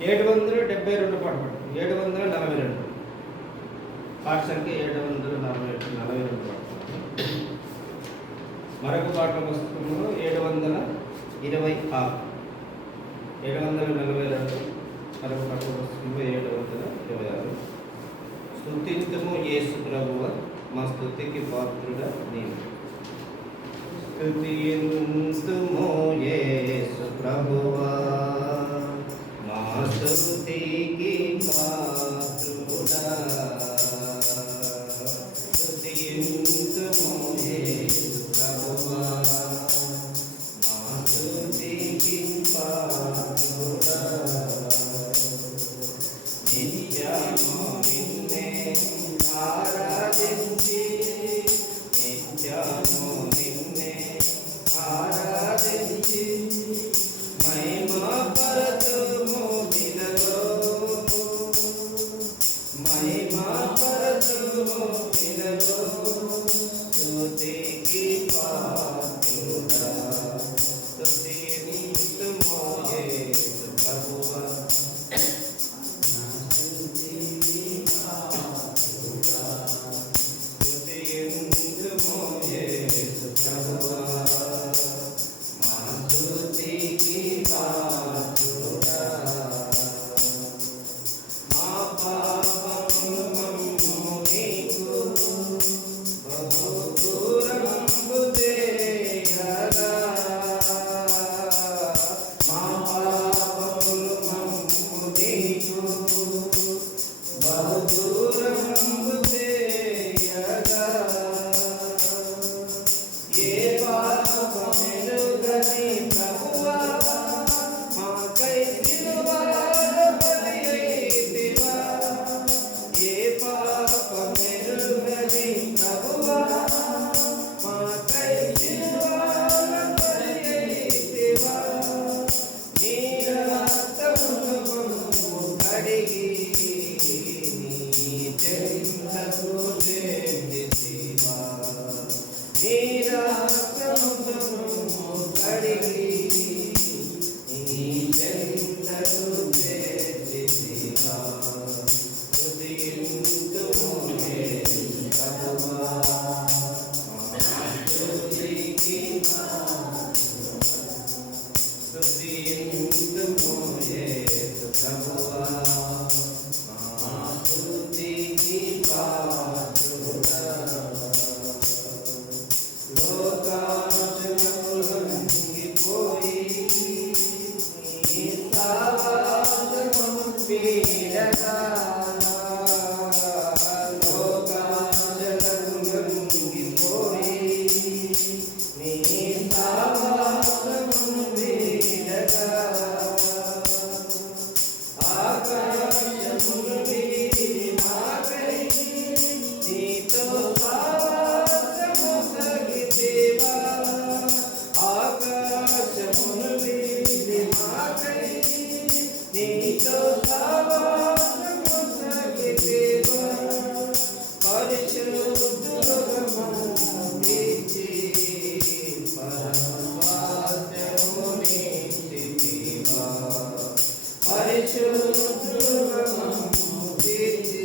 772 పాట పాడు. 742 పాట సంఖ్య 742 పాట. మరొక పాట పుస్తకంలో 726 742 మరొక పాట పుస్తకంలో 726. స్తుతింతుము యేసు ప్రభువ, మా స్తుతికి పాత్రుడా నీవు. స్తుతింతుము యేసు ప్రభువా, మా స్తుతికి పాత్రుడా. స్తుతింతుము యేసు ప్రభువా, మా స్తుతికి పాత్రుడా. నిత్యము నిన్నే ఆరాధించి, నిత్యము నిన్నే ఆరాధించి, మహిమా పరతుము దినలో, మహిమా పరతుము దినలో. స్తుతికి పాత్రుడా, స్తుతింతుము యేసు ప్రభువా, స్తుతింతుము యేసు ప్రభువా, మా స్తుతికి పాత్రుడా. మా పాపములు మమ్ము నీకు బహు దూరంబు చేయగా, మా పాపములు మమ్ము నీకు బహు దూరంబు చేయగా. ఏ పాపమెరుగని ప్రభువా, మాకై సిలువలో బలి అయితివా. ఏ పాపమెరుగని ప్రభువా, మాకై సిలువలో బలి అయితివా. నీ రక్తమును మమ్ము కడిగి, నీ చెంతకు చేర్చితివా. నీ రక్తమును మమ్ము కడిగి, నీ చెంతకు చేర్చితివా. స్తుతింతుము యేసు ప్రభువా, మా స్తుతికి స్తుతింతుము యేసు ప్రభువా, మా స్తుతికి పాత్రుడా. లోకాశయములు లొంగిపోయి, నీ సావాసమును వీడగా. లోకాశయములు లొంగిపోయి, నీ సావాసమును వీడగా. ఆకాశమును వీడి నాకై నీతో సావాసము సగితివా. ఆకాశమును వీడి నాకై నీతో సావాసము సగితివా. పరిశుద్ధులుగా మమ్ము తీర్చి, పరమస్వాస్థ్యము నీకితివా. పరిశుద్ధులుగా మమ్ము తీర్చి,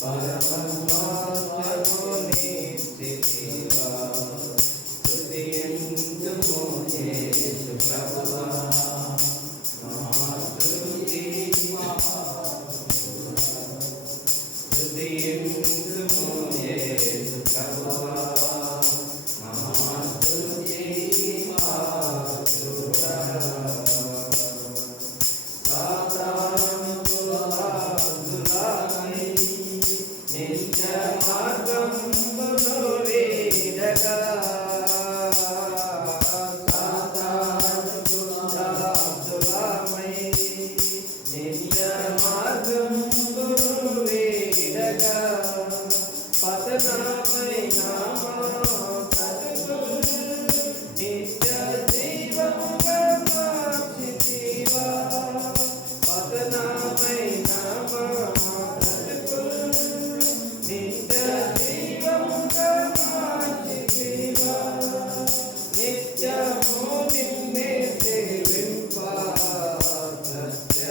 పరమస్వాస్థ్యము నీకితివా. స్తుతింతుము యేసు ప్రభువా, మా స్తుతికి పాత్రుడా. స్తుతింతుము యేసు ప్రభువా, మా స్తుతికి పాత్రుడా. సాతానుకు ఆదులామై, నిత్య మార్గంబును వీడగా. సాతానుకు ఆదులామై, నిత్య మార్గంబును వీడగా. పతనమైన మా బ్రతుకులు నిత్య జీవముగా మార్చితివా. పతనమైన మా బ్రతుకులు నిత్య జీవముగా మార్చితివా. నిత్యము నిన్నే సేవింప, సత్య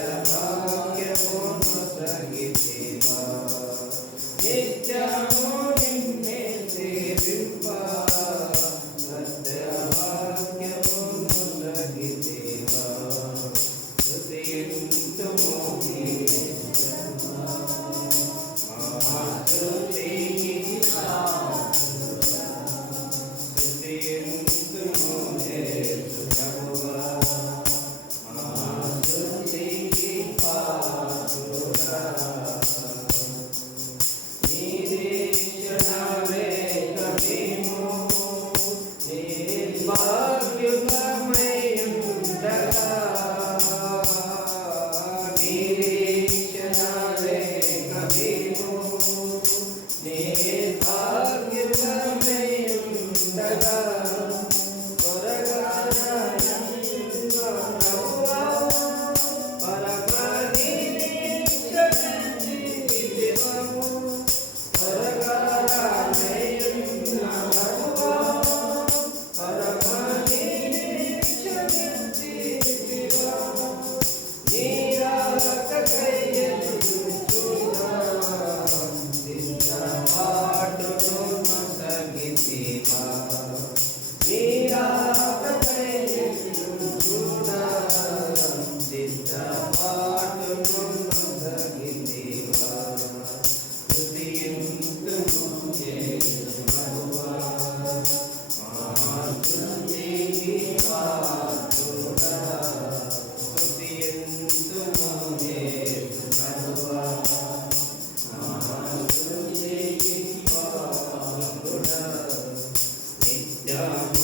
నిత్యము